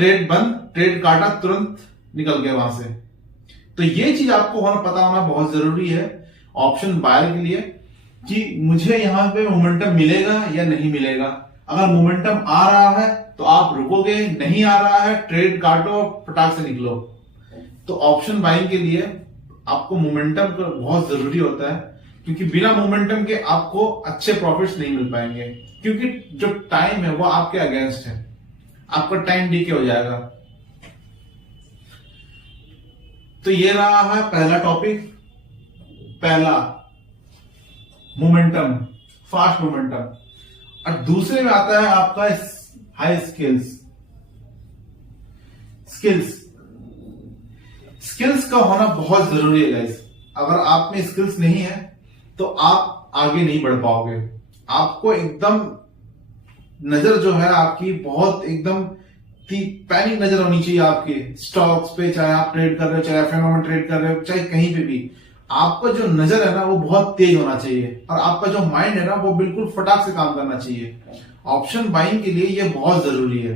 Trade बंद, trade काटा, तुरंत निकल गया वहां से। तो ये चीज आपको पता होना बहुत जरूरी है ऑप्शन बायर के लिए कि मुझे यहां पे मोमेंटम मिलेगा या नहीं मिलेगा। अगर मोमेंटम आ रहा है तो आप रुकोगे, नहीं आ रहा है ट्रेड काटो, फटाक से निकलो। तो ऑप्शन बाइंग के लिए आपको मोमेंटम का बहुत जरूरी होता है, क्योंकि बिना मोमेंटम के आपको अच्छे प्रॉफिट्स नहीं मिल पाएंगे, क्योंकि जो टाइम है वो आपके अगेंस्ट है, आपका टाइम डीके हो जाएगा। तो ये रहा है पहला टॉपिक, पहला मोमेंटम, फास्ट मोमेंटम। और दूसरे में आता है आपका हाई स्किल्स। स्किल्स का होना बहुत जरूरी है गाइस। अगर आप में स्किल्स नहीं है तो आप आगे नहीं बढ़ पाओगे। आपको एकदम नजर जो है आपकी बहुत एकदम पैनिक नजर होनी चाहिए आपकी स्टॉक्स पे, चाहे आप ट्रेड कर रहे हो, चाहे एफएमओ में ट्रेड कर रहे हो, चाहे कहीं पे भी। आपका जो नजर है ना वो बहुत तेज होना चाहिए, और आपका जो माइंड है ना वो बिल्कुल फटाक से काम करना चाहिए। ऑप्शन बाइंग के लिए ये बहुत जरूरी है।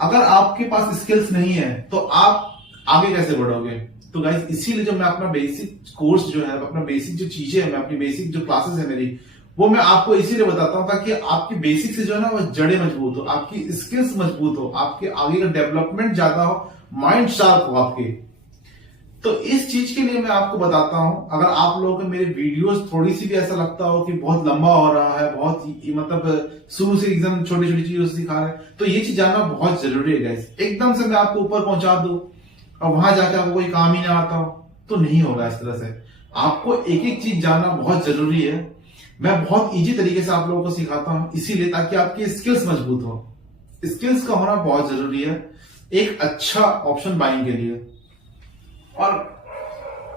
अगर आपके पास स्किल्स नहीं है तो आप आगे कैसे बढ़ोगे? तो गाइस इसीलिए जो मैं अपना बेसिक कोर्स जो है, अपना बेसिक जो चीजें है, मैं अपनी बेसिक जो क्लासेस है मेरी, वो मैं आपको इसीलिए बताता हूं ताकि आपकी बेसिक से जो है ना वो जड़ें मजबूत हो, आपकी स्किल्स मजबूत हो, आपके आगे का डेवलपमेंट ज्यादा हो, माइंड शार्प हो आपके। तो इस चीज के लिए मैं आपको बताता हूं। अगर आप लोगों को मेरे वीडियोस थोड़ी सी भी ऐसा लगता हो कि बहुत लंबा हो रहा है, बहुत मतलब शुरू से एकदम छोटी छोटी चीजों से सिखा रहे हैं, तो ये चीज जानना बहुत जरूरी है गाइस। एकदम से मैं आपको ऊपर पहुंचा दूं और वहां जाकर आपको कोई काम ही ना आता हो तो नहीं होगा। इस तरह से आपको एक एक चीज जानना बहुत जरूरी है। मैं बहुत इजी तरीके से आप लोगों को सिखाता हूं, इसीलिए ताकि आपकी स्किल्स मजबूत हो। स्किल्स का होना बहुत जरूरी है एक अच्छा ऑप्शन बाइंग के लिए। और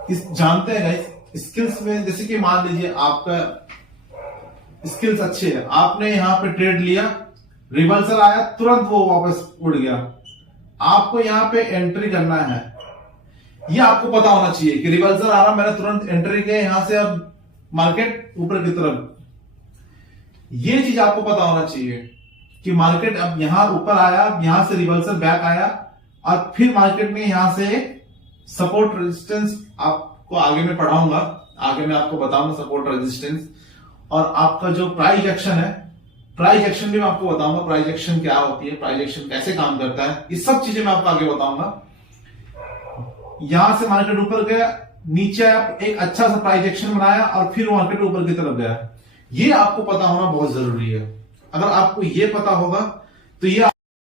जानते हैं गाइस स्किल्स में, जैसे कि मान लीजिए आपका स्किल्स अच्छे है, आपने यहां पे ट्रेड लिया, रिवर्सल आया, तुरंत वो वापस उड़ गया, आपको यहां पे एंट्री करना है। ये आपको पता होना चाहिए कि रिवर्सल आ रहा, मैंने तुरंत एंट्री किया यहां से, अब मार्केट ऊपर की तरफ। ये चीज आपको पता होना चाहिए कि मार्केट अब यहां ऊपर आया, यहां से रिवर्सल बैक आया, और फिर मार्केट में यहां से सपोर्ट रेजिस्टेंस, आपको आगे में पढ़ाऊंगा, आगे मैं आपको बताऊंगा सपोर्ट रेजिस्टेंस। और आपका जो प्राइस एक्शन है, प्राइस एक्शन भी मैं आपको बताऊंगा, प्राइस एक्शन क्या होती है, प्राइस एक्शन कैसे काम करता है, ये सब चीजें मैं आपको आगे बताऊंगा। यहां से मार्केट ऊपर गया, नीचे आप एक अच्छा सा प्राइस एक्शन बनाया और फिर मार्केट ऊपर की तरफ गया। ये आपको पता होना बहुत जरूरी है। अगर आपको ये पता होगा तो ये